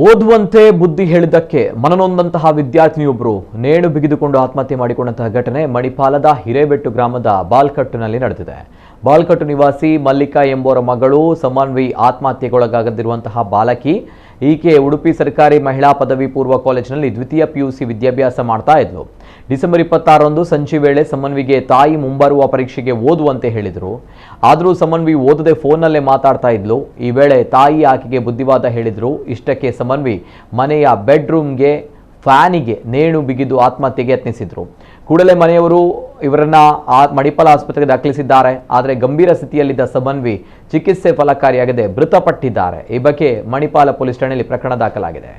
ಓದುವಂತೆ ಬುದ್ಧಿ ಹೇಳಿದ್ದಕ್ಕೆ ಮನನೊಂದಂತಹ ವಿದ್ಯಾರ್ಥಿನಿಯೊಬ್ಬರು ನೇಣು ಬಿಗಿದುಕೊಂಡು ಆತ್ಮಹತ್ಯೆ ಮಾಡಿಕೊಂಡಂತಹ ಘಟನೆ ಮಣಿಪಾಲದ ಹಿರೇಬೆಟ್ಟು ಗ್ರಾಮದ ಬಾಲ್ಕಟ್ಟುನಲ್ಲಿ ನಡೆದಿದೆ. ಬಾಲ್ಕಟ್ಟು ನಿವಾಸಿ ಮಲ್ಲಿಕಾ ಎಂಬುವರ ಮಗಳು ಸಮನ್ವಿ ಆತ್ಮಹತ್ಯೆಗೊಳಗಾಗಿರುವಂತಹ ಬಾಲಕಿ. ಈಕೆ ಉಡುಪಿ ಸರ್ಕಾರಿ ಮಹಿಳಾ ಪದವಿ ಪೂರ್ವ ಕಾಲೇಜಿನಲ್ಲಿ ದ್ವಿತೀಯ ಪಿಯುಸಿ ವಿದ್ಯಾಭ್ಯಾಸ ಮಾಡ್ತಾ ಇದ್ಲು. ಡಿಸೆಂಬರ್ 26ರಂದು ಸಂಜೆ ವೇಳೆ ಸಮನ್ವಿಗೆ ತಾಯಿ ಮುಂಬರುವ ಪರೀಕ್ಷೆಗೆ ಓದುವಂತೆ ಹೇಳಿದರು. ಆದರೂ ಸಮನ್ವಿ ಓದದೆ ಫೋನ್ನಲ್ಲೇ ಮಾತಾಡ್ತಾ ಇದ್ಲು. ಈ ವೇಳೆ ತಾಯಿ ಆಕೆಗೆ ಬುದ್ಧಿವಾದ ಹೇಳಿದ್ರು. ಇಷ್ಟಕ್ಕೆ ಸಮನ್ವಿ ಮನೆಯ ಬೆಡ್ರೂಮ್ಗೆ ಫ್ಯಾನಿಗೆ ನೇಣು ಬಿಗಿದು ಆತ್ಮಹತ್ಯೆಗೆ ಯತ್ನಿಸಿದ್ರು. ಕೂಡಲೇ ಮನೆಯವರು ಇವರನ್ನ ಮಣಿಪಾಲ ಆಸ್ಪತ್ರೆಗೆ ದಾಖಲಿಸಿದ್ದಾರೆ. ಆದರೆ ಗಂಭೀರ ಸ್ಥಿತಿಯಲ್ಲಿದ್ದ ಸಮನ್ವಿ ಚಿಕಿತ್ಸೆ ಫಲಕಾರಿಯಾಗದೆ ಮೃತಪಟ್ಟಿದ್ದಾರೆ. ಈ ಬಗ್ಗೆ ಮಣಿಪಾಲ ಪೊಲೀಸ್ ಠಾಣೆಯಲ್ಲಿ ಪ್ರಕರಣ ದಾಖಲಾಗಿದೆ.